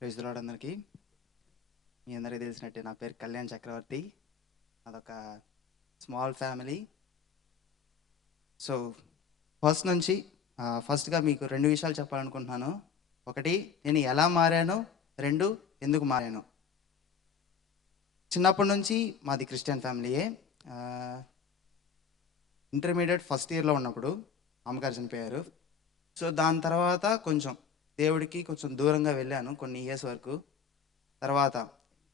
Praise the lord అందరికీ. మీ అందరికీ తెలిసినట్టే నా పేరు కళ్యాణ్ చక్రవర్తి. అదొక స్మాల్ ఫ్యామిలీ. సో ఫస్ట్గా మీకు రెండు విషయాలు చెప్పాలనుకుంటున్నాను. ఒకటి, నేను ఎలా మారాను. రెండు, ఎందుకు మారాను. చిన్నప్పటి నుంచి మాది క్రిస్టియన్ ఫ్యామిలీయే. ఇంటర్మీడియట్ ఫస్ట్ ఇయర్లో ఉన్నప్పుడు అమ్మగారు చనిపోయారు. సో దాని తర్వాత కొంచెం దేవుడికి కొంచెం దూరంగా వెళ్ళాను కొన్ని ఇయర్స్ వరకు. తర్వాత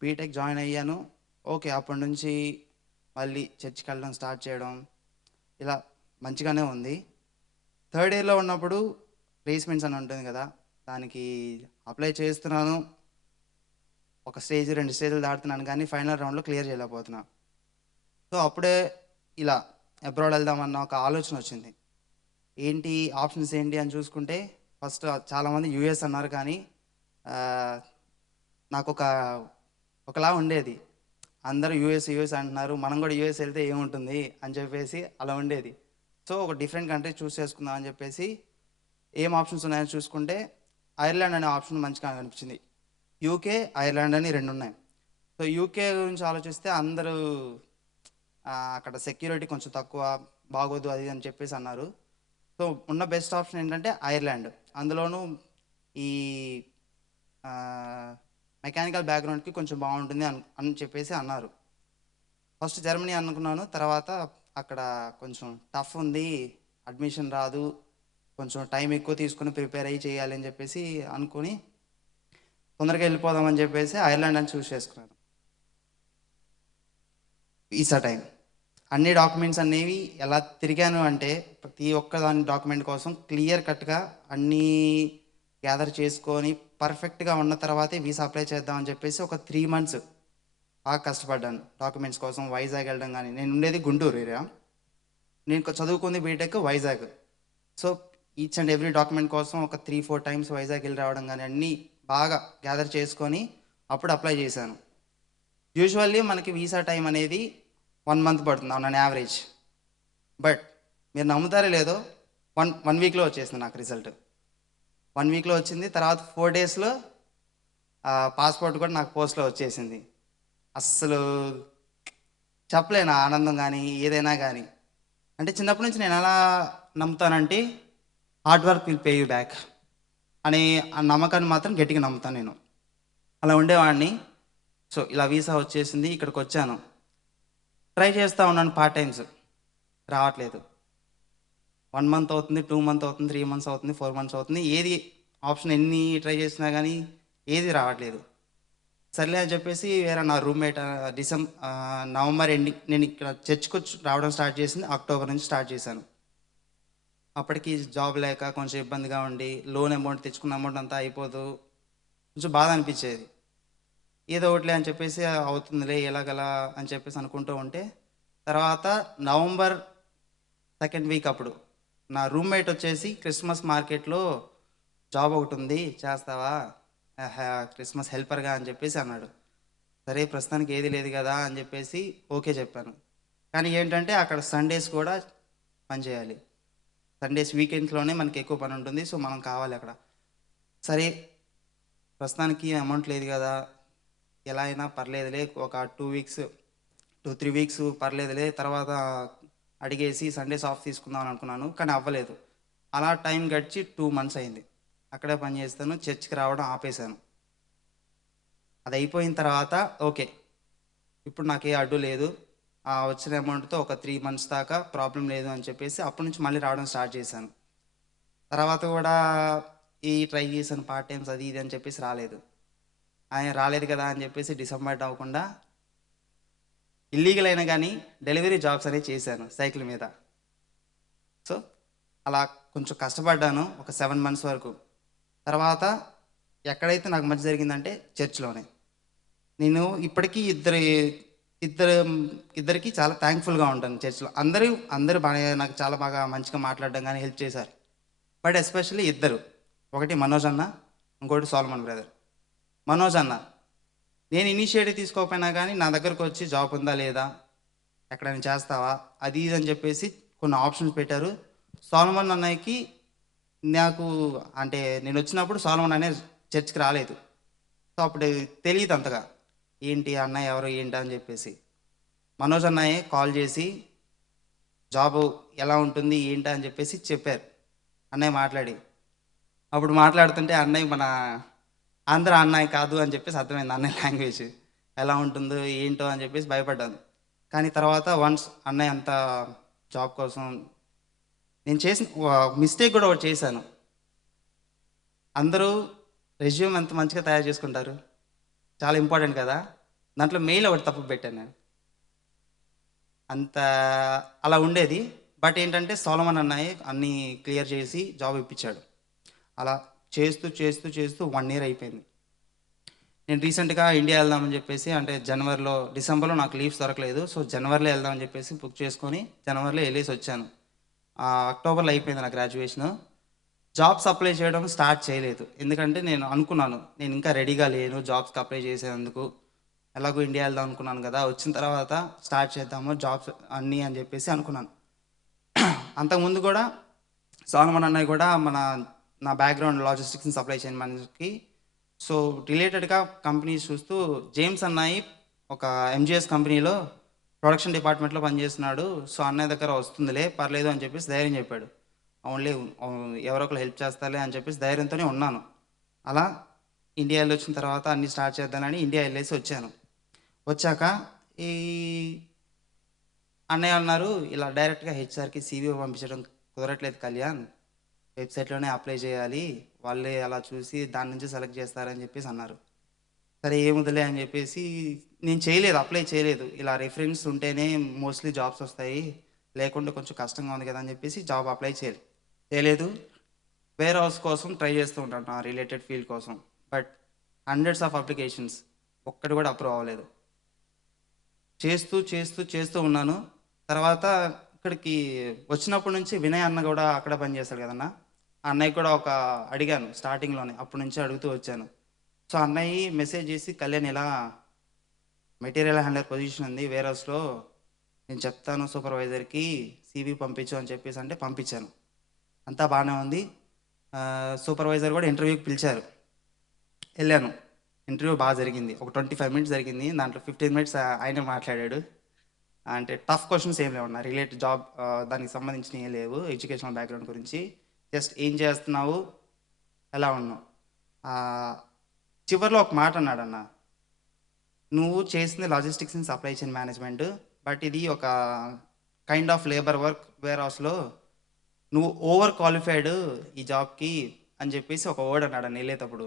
బీటెక్ జాయిన్ అయ్యాను. ఓకే, అప్పటి నుంచి మళ్ళీ చర్చ్కి వెళ్ళడం స్టార్ట్ చేయడం ఇలా మంచిగానే ఉంది. థర్డ్ ఇయర్లో ఉన్నప్పుడు ప్లేస్మెంట్స్ అని ఉంటుంది కదా, దానికి అప్లై చేస్తున్నాను. ఒక స్టేజ్, రెండు స్టేజ్లు దాటుతున్నాను, కానీ ఫైనల్ రౌండ్లో క్లియర్ చేయలేకపోతున్నా. సో అప్పుడే ఇలా అబ్రాడ్ వెళ్దామన్న ఒక ఆలోచన వచ్చింది. ఏంటి ఆప్షన్స్ ఏంటి అని చూసుకుంటే ఫస్ట్ చాలామంది యూఎస్ అన్నారు, కానీ నాకు ఒకలా ఉండేది. అందరూ యూఎస్ అంటున్నారు, మనం కూడా యూఎస్ వెళ్తే ఏముంటుంది అని చెప్పేసి అలా ఉండేది. సో ఒక డిఫరెంట్ కంట్రీ చూస్ చేసుకుందాం అని చెప్పేసి ఏం ఆప్షన్స్ ఉన్నాయని చూసుకుంటే ఐర్లాండ్ అనే ఆప్షన్ మంచిగా అనిపించింది. యూకే, ఐర్లాండ్ అని రెండు ఉన్నాయి. సో యూకే గురించి ఆలోచిస్తే అందరూ అక్కడ సెక్యూరిటీ కొంచెం తక్కువ, బాగోదు అది అని చెప్పేసి అన్నారు. సో ఉన్న బెస్ట్ ఆప్షన్ ఏంటంటే ఐర్లాండ్. అందులోనూ ఈ మెకానికల్ బ్యాక్గ్రౌండ్కి కొంచెం బాగుంటుంది అని చెప్పేసి అన్నారు. ఫస్ట్ జర్మనీ అనుకున్నాను. తర్వాత అక్కడ కొంచెం టఫ్ ఉంది, అడ్మిషన్ రాదు, కొంచెం టైం ఎక్కువ తీసుకుని ప్రిపేర్ అయ్యి చేయాలి అని చెప్పేసి అనుకుని తొందరగా వెళ్ళిపోదామని చెప్పేసి ఐర్లాండ్ అని చూస్ చేసుకున్నాను. వీసా టైం, అన్ని డాక్యుమెంట్స్ అనేవి ఎలా తిరిగాను అంటే ప్రతి ఒక్క దాని డాక్యుమెంట్ కోసం క్లియర్ కట్గా అన్నీ గ్యాదర్ చేసుకొని పర్ఫెక్ట్గా ఉన్న తర్వాతే వీసా అప్లై చేద్దామని చెప్పేసి ఒక 3 months బాగా కష్టపడ్డాను డాక్యుమెంట్స్ కోసం. వైజాగ్ వెళ్ళడం, కానీ నేను ఉండేది గుంటూరు ఏరియా, నేను చదువుకుంది BTech Vizag. So each and every document కోసం ఒక 3-4 times వైజాగ్ వెళ్ళి రావడం, కానీ అన్నీ బాగా గ్యాదర్ చేసుకొని అప్పుడు అప్లై చేశాను. యూజువల్లీ మనకి వీసా టైం అనేది 1 month పడుతుంది ఆన్ యావరేజ్. బట్ మీరు నమ్ముతారో లేదో, వన్ వీక్లో వచ్చేసింది నాకు రిజల్ట్. 1 weekలో వచ్చింది. తర్వాత 4 daysలో పాస్పోర్ట్ కూడా నాకు పోస్ట్లో వచ్చేసింది. అస్సలు చెప్పలేను ఆనందం కానీ ఏదైనా కానీ. అంటే చిన్నప్పటి నుంచి నేను ఎలా నమ్ముతానంటే hard work will pay you back అనే ఆ నమ్మకాన్ని మాత్రం గట్టిగా నమ్ముతాను నేను. అలా ఉండేవాడిని. సో ఇలా వీసా వచ్చేసింది, ఇక్కడికి వచ్చాను. ట్రై చేస్తూ ఉన్నాను పార్ట్ టైమ్స్, రావట్లేదు. 1 month అవుతుంది, 2 months అవుతుంది, 3 months అవుతుంది, 4 months అవుతుంది. ఏది ఆప్షన్ ఎన్ని ట్రై చేసినా కానీ ఏది రావట్లేదు. సర్లే అని చెప్పేసి వేరే నా రూమ్మేట్ నవంబర్ ఎండింగ్, నేను ఇక్కడ చర్చ్కి రావడం స్టార్ట్ చేసింది అక్టోబర్ నుంచి స్టార్ట్ చేశాను. అప్పటికి జాబ్ లేక కొంచెం ఇబ్బందిగా ఉండి లోన్ అమౌంట్ తెచ్చుకున్న అమౌంట్ అంతా అయిపోదు, కొంచెం బాధ అనిపించేది. ఏదో ఒకటిలే అని చెప్పేసి అవుతుందిలే ఎలాగలా అని చెప్పేసి అనుకుంటూ ఉంటే తర్వాత నవంబర్ 2nd week అప్పుడు నా రూమ్మేట్ వచ్చేసి క్రిస్మస్ మార్కెట్లో జాబ్ ఒకటి ఉంది చేస్తావా, క్రిస్మస్ హెల్పర్గా అని చెప్పేసి అన్నాడు. సరే ప్రస్తుతానికి ఏది లేదు కదా అని చెప్పేసి ఓకే చెప్పాను. కానీ ఏంటంటే అక్కడ సండేస్ కూడా పని చేయాలి. సండేస్ వీకెండ్స్లోనే మనకి ఎక్కువ పని ఉంటుంది. సో మనం కావాలి అక్కడ. సరే ప్రస్తుతానికి అమౌంట్ లేదు కదా, ఎలా అయినా పర్లేదులే, ఒక 2-3 weeks పర్లేదులే, తర్వాత అడిగేసి సండేస్ ఆఫ్ తీసుకుందాం అనుకున్నాను, కానీ అవ్వలేదు. అలా టైం గడిచి 2 months అయింది. అక్కడే పని చేస్తాను, చర్చ్కి రావడం ఆపేశాను. అది అయిపోయిన తర్వాత ఓకే, ఇప్పుడు నాకు ఏ అడ్డు లేదు, వచ్చిన అమౌంట్తో ఒక 3 months దాకా ప్రాబ్లం లేదు అని చెప్పేసి అప్పటి నుంచి మళ్ళీ రావడం స్టార్ట్ చేశాను. తర్వాత కూడా ట్రై చేశాను పార్ట్ టైమ్స్ అది ఇది అని చెప్పేసి రాలేదు. ఆయన రాలేదు కదా అని చెప్పేసి డిసప్పాయింట్ అవ్వకుండా ఇల్లీగల్ అయినా కానీ డెలివరీ జాబ్స్ అనేవి చేశాను సైకిల్ మీద. సో అలా కొంచెం కష్టపడ్డాను ఒక 7 months వరకు. తర్వాత ఎక్కడైతే నాకు మంచి జరిగిందంటే చర్చ్లోనే. నేను ఇప్పటికీ ఇద్దరికి చాలా థ్యాంక్ఫుల్గా ఉంటాను. చర్చ్లో అందరూ బాగా నాకు చాలా బాగా మంచిగా మాట్లాడడం కానీ హెల్ప్ చేశారు. బట్ ఎస్పెషల్లీ ఇద్దరు, ఒకటి మనోజ్ అన్న, ఇంకోటి సోలమన్ బ్రదర్. మనోజ్ అన్న నేను ఇనిషియేటివ్ తీసుకోకపోయినా కానీ నా దగ్గరకు వచ్చి జాబ్ ఉందా లేదా, ఎక్కడైనా చేస్తావా అది ఇది అని చెప్పేసి కొన్ని ఆప్షన్స్ పెట్టారు. సోలమన్ అన్నయ్యకి నాకు అంటే నేను వచ్చినప్పుడు సోలమన్ అనే చర్చ్కి రాలేదు. అప్పుడు తెలియదు అంతగా ఏంటి అన్నయ్య ఎవరు ఏంటి అని చెప్పేసి. మనోజ్ అన్నయ్య కాల్ చేసి జాబు ఎలా ఉంటుంది ఏంటి అని చెప్పేసి చెప్పారు అన్నయ్య మాట్లాడి. అప్పుడు మాట్లాడుతుంటే అన్నయ్య మన ఆంధ్ర అన్నయ్య కాదు అని చెప్పేసి అర్థమైంది అన్నయ్య లాంగ్వేజ్ ఎలా ఉంటుందో ఏంటో అని చెప్పేసి భయపడ్డాను. కానీ తర్వాత వన్స్ అన్నయ్య అంత జాబ్ కోసం నేను చేసిన మిస్టేక్ కూడా ఒకటి చేశాను. అందరూ రెజ్యూమ్ ఎంత మంచిగా తయారు చేసుకుంటారు, చాలా ఇంపార్టెంట్ కదా, దాంట్లో మెయిల్ ఒకటి తప్పు పెట్టాను నేను. అంత అలా ఉండేది. బట్ ఏంటంటే సోలమన్ అన్నయ్య అన్నీ క్లియర్ చేసి జాబ్ ఇప్పించాడు. అలా చేస్తూ చేస్తూ చేస్తూ 1 ఇయర్ అయిపోయింది. నేను రీసెంట్గా ఇండియా వెళ్దామని చెప్పేసి, అంటే డిసెంబర్లో నాకు లీవ్స్ దొరకలేదు. సో జనవరిలో వెళ్దామని చెప్పేసి బుక్ చేసుకొని జనవరిలో వెళ్ళేసి వచ్చాను. అక్టోబర్లో అయిపోయింది నా గ్రాడ్యుయేషను. జాబ్స్ అప్లై చేయడం స్టార్ట్ చేయలేదు. ఎందుకంటే నేను అనుకున్నాను నేను ఇంకా రెడీగా లేను జాబ్స్కి అప్లై చేసేందుకు. ఎలాగో ఇండియా వెళ్దాం అనుకున్నాను కదా, వచ్చిన తర్వాత స్టార్ట్ చేద్దాము జాబ్స్ అన్నీ అని చెప్పేసి అనుకున్నాను. అంతకుముందు కూడా సోలమన్ అన్నయ్య కూడా నా background logistics and supply chain మేనేజర్కి, సో రిలేటెడ్గా కంపెనీస్ చూస్తూ జేమ్స్ అన్నయ్య ఒక ఎంజిఎస్ కంపెనీలో ప్రొడక్షన్ డిపార్ట్మెంట్లో పనిచేస్తున్నాడు, సో అన్నయ్య దగ్గర వస్తుందిలే పర్లేదు అని చెప్పేసి ధైర్యం చెప్పాడు. ఓన్లీ ఎవరో ఒకరు హెల్ప్ చేస్తాలే అని చెప్పేసి ధైర్యంతోనే ఉన్నాను. అలా ఇండియా వెళ్ళి వచ్చిన తర్వాత అన్నీ స్టార్ట్ చేద్దానని ఇండియా వెళ్ళేసి వచ్చాను. వచ్చాక ఈ అన్నయ్య అన్నారు ఇలా డైరెక్ట్గా హెచ్ఆర్కి సీవీ పంపించడం కుదరట్లేదు కళ్యాణ్, వెబ్సైట్లోనే అప్లై చేయాలి, వాళ్ళే అలా చూసి దాని నుంచి సెలెక్ట్ చేస్తారని చెప్పేసి అన్నారు. సరే ఏముందిలే అని చెప్పేసి నేను చేయలేదు, అప్లై చేయలేదు. ఇలా రిఫరెన్స్ ఉంటేనే మోస్ట్లీ జాబ్స్ వస్తాయి, లేకుంటే కొంచెం కష్టంగా ఉంది కదా అని చెప్పేసి జాబ్ అప్లై చేయలేదు. వేర్ హౌస్ కోసం ట్రై చేస్తూ ఉంటాను నా రిలేటెడ్ ఫీల్డ్ కోసం. బట్ హండ్రెడ్స్ ఆఫ్ అప్లికేషన్స్, ఒక్కటి కూడా అప్రూవ్ అవ్వలేదు. చేస్తూ చేస్తూ చేస్తూ ఉన్నాను. తర్వాత ఇక్కడికి వచ్చినప్పటి నుంచి వినయ్ అన్న కూడా అక్కడ పనిచేస్తాడు కదన్నా, ఆ అన్నయ్య కూడా అడిగాను స్టార్టింగ్లోనే, అప్పటి నుంచి అడుగుతూ వచ్చాను. సో అన్నయ్య మెసేజ్ చేసి కళ్యాణ్ ఇలా మెటీరియల్ హ్యాండ్లర్ పొజిషన్ ఉంది వేర్ హౌస్లో, నేను చెప్తాను సూపర్వైజర్కి సీవీ పంపించు అని చెప్పేసి అంటే పంపించాను. అంతా బాగానే ఉంది. సూపర్వైజర్ కూడా ఇంటర్వ్యూకి పిలిచారు, వెళ్ళాను. ఇంటర్వ్యూ బాగా జరిగింది. ఒక 25 మినిట్స్ జరిగింది. దాంట్లో 15 మినిట్స్ ఆయనే మాట్లాడాడు. అంటే టఫ్ క్వశ్చన్స్ ఏం లేవన్నా, రిలేటెడ్ జాబ్ దానికి సంబంధించినవి ఏం లేవు, ఎడ్యుకేషనల్ బ్యాక్గ్రౌండ్ గురించి. జస్ట్ ఏం చేస్తున్నావు, ఎలా ఉన్నావు. చివరిలో ఒక మాట అన్నాడన్న, నువ్వు చేసింది logistics and supply chain management, but ఇది ఒక kind of labour work wear హౌస్లో, నువ్వు ఓవర్ క్వాలిఫైడ్ ఈ జాబ్కి అని చెప్పేసి ఒక వర్డ్ అన్నాడు అన్న వెళ్ళేటప్పుడు.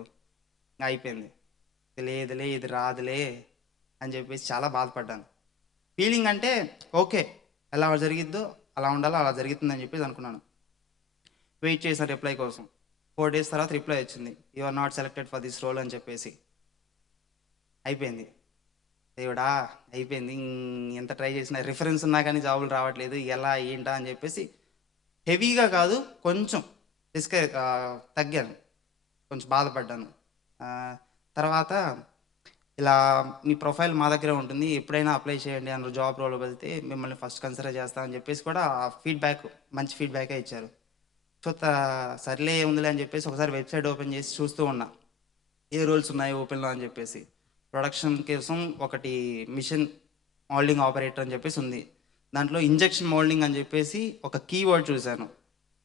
అయిపోయింది, లేదులే ఇది రాదులే అని చెప్పేసి చాలా బాధపడ్డాను. ఫీలింగ్ అంటే ఓకే, ఎలా జరిగిద్దో అలా ఉండాలో అలా జరుగుతుందని చెప్పేసి అనుకున్నాను. వెయిట్ చేశాను రిప్లై కోసం. 4 డేస్ తర్వాత రిప్లై వచ్చింది, you are not selected for this role అని చెప్పేసి. అయిపోయింది, దేవుడా అయిపోయింది. ఎంత ట్రై చేసినా రిఫరెన్స్ ఉన్నా కానీ జాబులు రావట్లేదు, ఎలా ఏంటా అని చెప్పేసి హెవీగా కాదు కొంచెం తగ్గాను, కొంచెం బాధపడ్డాను. తర్వాత ఇలా మీ ప్రొఫైల్ మా దగ్గరే ఉంటుంది, ఎప్పుడైనా అప్లై చేయండి అన్న జాబ్ రోల్ వెళ్తే మిమ్మల్ని ఫస్ట్ కన్సిడర్ చేస్తామని చెప్పేసి కూడా మంచి ఫీడ్బ్యాకే ఇచ్చారు. సో సర్లే ఏముందిలే అని చెప్పేసి ఒకసారి వెబ్సైట్ ఓపెన్ చేసి చూస్తూ ఉన్నా ఏ రోల్స్ ఉన్నాయి ఓపెన్లో అని చెప్పేసి. ప్రొడక్షన్ కోసం ఒకటి మిషన్ మోల్డింగ్ ఆపరేటర్ అని చెప్పేసి ఉంది, దాంట్లో ఇంజెక్షన్ మోల్డింగ్ అని చెప్పేసి ఒక కీవర్డ్ చూశాను.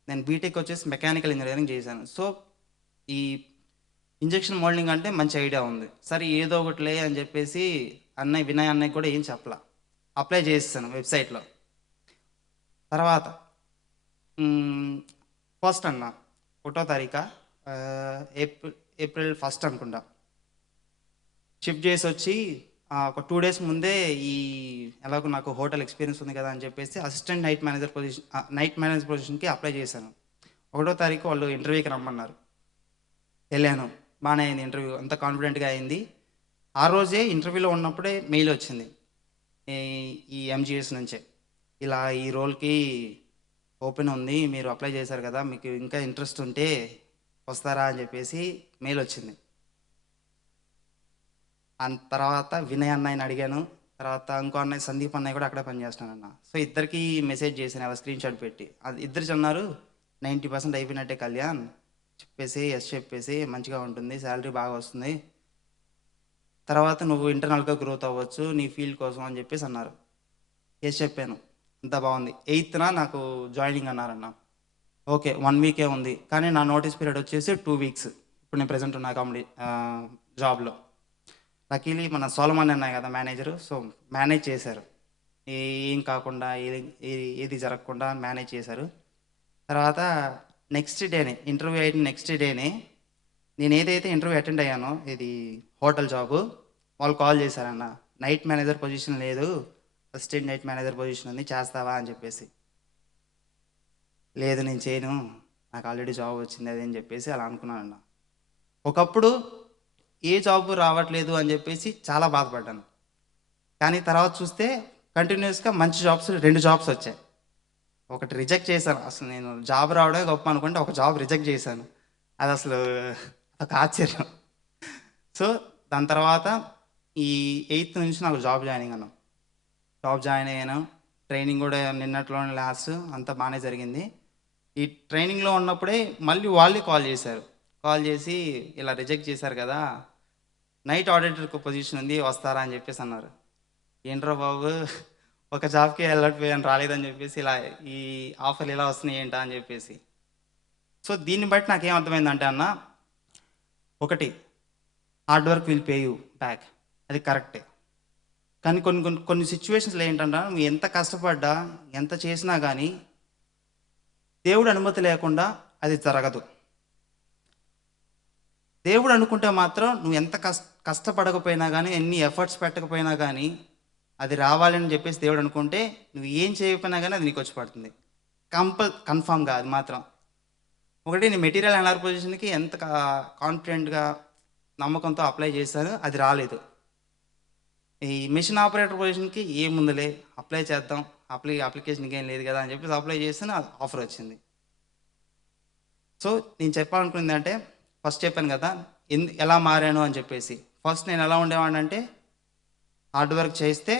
నేను బీటెక్ వచ్చేసి మెకానికల్ ఇంజనీరింగ్ చేశాను. సో ఈ ఇంజెక్షన్ మోల్డింగ్ అంటే మంచి ఐడియా ఉంది, సరే ఏదో ఒకటిలే అని చెప్పేసి వినయ్ అన్నయ్య కూడా ఏం చెప్పలా, అప్లై చేసేసాను వెబ్సైట్లో. తర్వాత ఫస్ట్ అన్న 1వ తారీఖు ఏప్రిల్ 1 అనుకుంటా షిఫ్ట్ చేసి వచ్చి ఒక 2 డేస్ ముందే ఎలాగో నాకు హోటల్ ఎక్స్పీరియన్స్ ఉంది కదా అని చెప్పేసి అసిస్టెంట్ నైట్ మేనేజర్ పొజిషన్కి అప్లై చేశాను. 1వ తారీఖు వాళ్ళు ఇంటర్వ్యూకి రమ్మన్నారు, వెళ్ళాను. బాగానే అయింది ఇంటర్వ్యూ, అంత కాన్ఫిడెంట్గా అయింది. ఆ రోజే ఇంటర్వ్యూలో ఉన్నప్పుడే మెయిల్ వచ్చింది ఈ ఎంజిఎస్ నుంచే, ఇలా ఈ రోల్కి ఓపెన్ ఉంది, మీరు అప్లై చేశారు కదా, మీకు ఇంకా ఇంట్రెస్ట్ ఉంటే వస్తారా అని చెప్పేసి మెయిల్ వచ్చింది. తర్వాత వినయ్ అన్నయ్యని అడిగాను, తర్వాత ఇంకో అన్నయ్య సందీప్ అన్నయ్య కూడా అక్కడే పనిచేస్తానన్న. సో ఇద్దరికి మెసేజ్ చేశాను అలా స్క్రీన్ షాట్ పెట్టి. అది ఇద్దరు అన్నారు 90% అయిపోయినట్టే కళ్యాణ్, చెప్పేసి చెప్పేసి మంచిగా ఉంటుంది, శాలరీ బాగా వస్తుంది, తర్వాత నువ్వు ఇంటర్నల్గా గ్రోత్ అవ్వచ్చు నీ ఫీల్డ్ కోసం అని చెప్పేసి అన్నారు. చెప్పాను, అంతా బాగుంది. 8న నాకు జాయినింగ్ అన్నారన్న. ఓకే, 1 వీకే ఉంది, కానీ నా నోటీస్ పీరియడ్ వచ్చేసి 2 వీక్స్. ఇప్పుడు నేను ప్రెజెంట్ ఉన్న జాబ్లో. లక్కీలీ మన సోలమన్ అన్నాయి కదా మేనేజరు, సో మేనేజ్ చేశారు. ఏం కాకుండా ఏది జరగకుండా మేనేజ్ చేశారు. తర్వాత నెక్స్ట్ డేనే ఇంటర్వ్యూ అయిన నెక్స్ట్ డేనే నేను ఏదైతే ఇంటర్వ్యూ అటెండ్ అయ్యానో, ఇది హోటల్ జాబు, వాళ్ళు కాల్ చేశారన్న, నైట్ మేనేజర్ పొజిషన్ లేదు, అసిస్టెంట్ నైట్ మేనేజర్ పొజిషన్ ఉంది, చేస్తావా అని చెప్పేసి. లేదు నేను చేయను, నాకు ఆల్రెడీ జాబ్ వచ్చింది అది అని చెప్పేసి అలా అనుకున్నానన్న. ఒకప్పుడు ఏ జాబ్ రావట్లేదు అని చెప్పేసి చాలా బాధపడ్డాను. కానీ తర్వాత చూస్తే కంటిన్యూస్గా మంచి జాబ్స్ 2 జాబ్స్ వచ్చాయి. ఒకటి రిజెక్ట్ చేశాను. అసలు నేను జాబ్ రావడమే గొప్ప అనుకుంటే ఒక జాబ్ రిజెక్ట్ చేశాను. అది అసలు ఒక ఆశ్చర్యం. సో దాని తర్వాత ఈ 8th నుంచి నాకు జాబ్ జాయినింగ్ అన్నాం. జాబ్ జాయిన్ అయ్యాను. ట్రైనింగ్ కూడా నిన్నట్లోనే లాస్ట్ అంతా బాగానే జరిగింది. ఈ ట్రైనింగ్లో ఉన్నప్పుడే మళ్ళీ వాళ్ళే కాల్ చేశారు. కాల్ చేసి ఇలా రిజెక్ట్ చేశారు కదా, నైట్ ఆడిటర్ పొజిషన్ ఉంది, వస్తారా అని చెప్పేసి అన్నారు. ఏంట్రా బాబు, ఒక జాబ్కి వెళ్ళకపోయాను, రాలేదని చెప్పేసి ఇలా ఈ ఆఫర్లు ఇలా వస్తున్నాయి ఏంటా అని చెప్పేసి. సో దీన్ని బట్టి నాకేం అర్థమైందంటే అన్న, ఒకటి hard work will pay you back, అది కరెక్టే. కానీ కొన్ని సిచ్యువేషన్స్లో ఏంటంటే నువ్వు ఎంత కష్టపడ్డా ఎంత చేసినా కానీ దేవుడు అనుమతి లేకుండా అది జరగదు. దేవుడు అనుకుంటే మాత్రం నువ్వు ఎంత కష్టపడకపోయినా కానీ, ఎన్ని ఎఫర్ట్స్ పెట్టకపోయినా కానీ అది రావాలని చెప్పేసి దేవుడు అనుకుంటే నువ్వు ఏం చేయకపోయినా కానీ అది నీకు వచ్చి పడుతుంది. కన్ఫామ్గా అది మాత్రం. ఒకటి నేను మెటీరియల్ హ్యాండ్లర్ పొజిషన్కి ఎంత కాన్ఫిడెంట్గా నమ్మకంతో అప్లై చేశాను, అది రాలేదు. ఈ మిషన్ ఆపరేటర్ పొజిషన్కి ఏముందిలే అప్లై చేద్దాం, అప్లికేషన్కి ఏం లేదు కదా అని చెప్పేసి అప్లై చేస్తాను, ఆఫర్ వచ్చింది. సో నేను చెప్పాలనుకున్నది అంటే, ఫస్ట్ చెప్పాను కదా ఎలా మారాను అని చెప్పేసి. ఫస్ట్ నేను ఎలా ఉండేవాడిని అంటే, హార్డ్ వర్క్ చేస్తే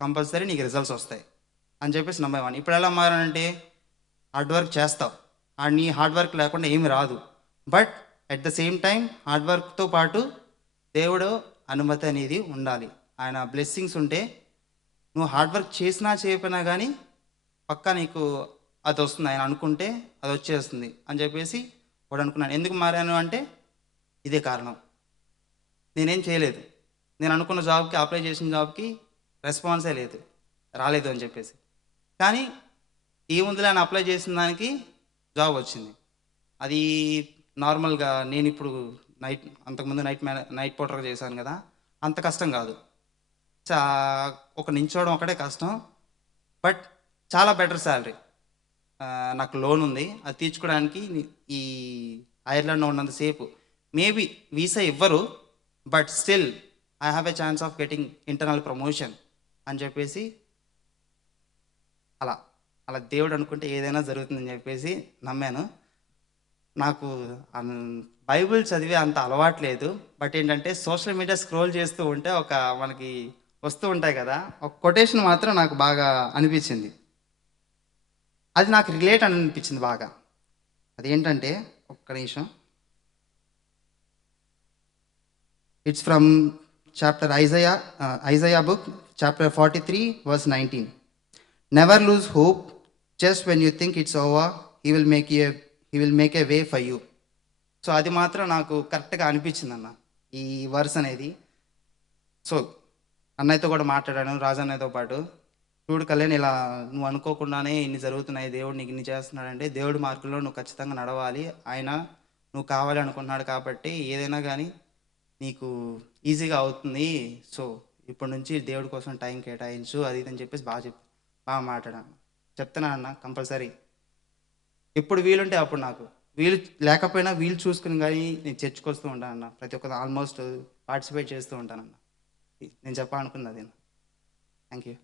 కంపల్సరీ నీకు రిజల్ట్స్ వస్తాయి అని చెప్పేసి నమ్మేవాడిని. ఇప్పుడు ఎలా మారానంటే, హార్డ్ వర్క్ చేస్తావు, నీ హార్డ్ వర్క్ లేకుండా ఏమి రాదు. But at the same time hard వర్క్తో పాటు దేవుడు అనుమతి అనేది ఉండాలి. ఆయన బ్లెస్సింగ్స్ ఉంటే నువ్వు హార్డ్ వర్క్ చేసినా చేయకపోయినా కానీ పక్కా నీకు అది వస్తుంది. ఆయన అనుకుంటే అది వచ్చేస్తుంది అని చెప్పేసి వాడు అనుకున్నాను. ఎందుకు మారాను అంటే ఇదే కారణం. నేనేం చేయలేదు, నేను అనుకున్న జాబ్కి అప్లై చేసిన జాబ్కి రెస్పాన్సే లేదు, రాలేదు అని చెప్పేసి. కానీ ఏముందిలే అని అప్లై చేసిన దానికి జాబ్ వచ్చింది. అది నార్మల్గా నేను ఇప్పుడు అంతకుముందు నైట్ పోర్టర్గా చేశాను కదా, అంత కష్టం కాదు. ఒక నించోవడం ఒకటే కష్టం, బట్ చాలా బెటర్ శాలరీ. నాకు లోన్ ఉంది, అది తీర్చుకోవడానికి ఈ ఐర్లాండ్లో ఉన్నంతసేపు మేబీ వీసా ఇవ్వరు, but still I have a chance of getting internal promotion అని చెప్పేసి అలా అలా దేవుడు అనుకుంటే ఏదైనా జరుగుతుందని చెప్పేసి నమ్మాను. నాకు బైబిల్ చదివే అంత అలవాట్లేదు, బట్ ఏంటంటే సోషల్ మీడియా స్క్రోల్ చేస్తూ ఉంటే మనకి వస్తూ ఉంటాయి కదా, ఒక కొటేషన్ మాత్రం నాకు బాగా అనిపించింది. అది నాకు రిలేట్ అని అనిపించింది బాగా. అదేంటంటే, ఒక్క నిమిషం, it's from chapter Isaiah book, chapter 43 verse 19. Never lose hope. Just when you think it's over, he will make a way for you. So అది మాత్రం నాకు కరెక్ట్గా అనిపించింది అన్న, ఈ వర్స్ అనేది. సో అన్నయ్యతో కూడా మాట్లాడాను, రాజన్నయ్యతో పాటు. చూడు కళ్యాణ్, ఇలా నువ్వు అనుకోకుండానే ఇన్ని జరుగుతున్నాయి, దేవుడు నీకు ఇన్ని చేస్తున్నాడంటే దేవుడి మార్కుల్లో నువ్వు ఖచ్చితంగా నడవాలి. ఆయన నువ్వు కావాలి అనుకుంటున్నాడు కాబట్టి ఏదైనా కానీ నీకు ఈజీగా అవుతుంది. సో ఇప్పటి నుంచి దేవుడి కోసం టైం కేటాయించు, అది ఇది అని చెప్పేసి బాగా మాట్లాడాను. చెప్తున్నా అన్న, కంపల్సరీ ఎప్పుడు వీలుంటే అప్పుడు, నాకు వీలు లేకపోయినా వీలు చూసుకుని కానీ నేను చర్చకు వస్తూ ఉంటానన్న. ప్రతి ఒక్క ఆల్మోస్ట్ పార్టిసిపేట్ చేస్తూ ఉంటానన్న. నేను చెప్పాలనుకున్నది. Thank you.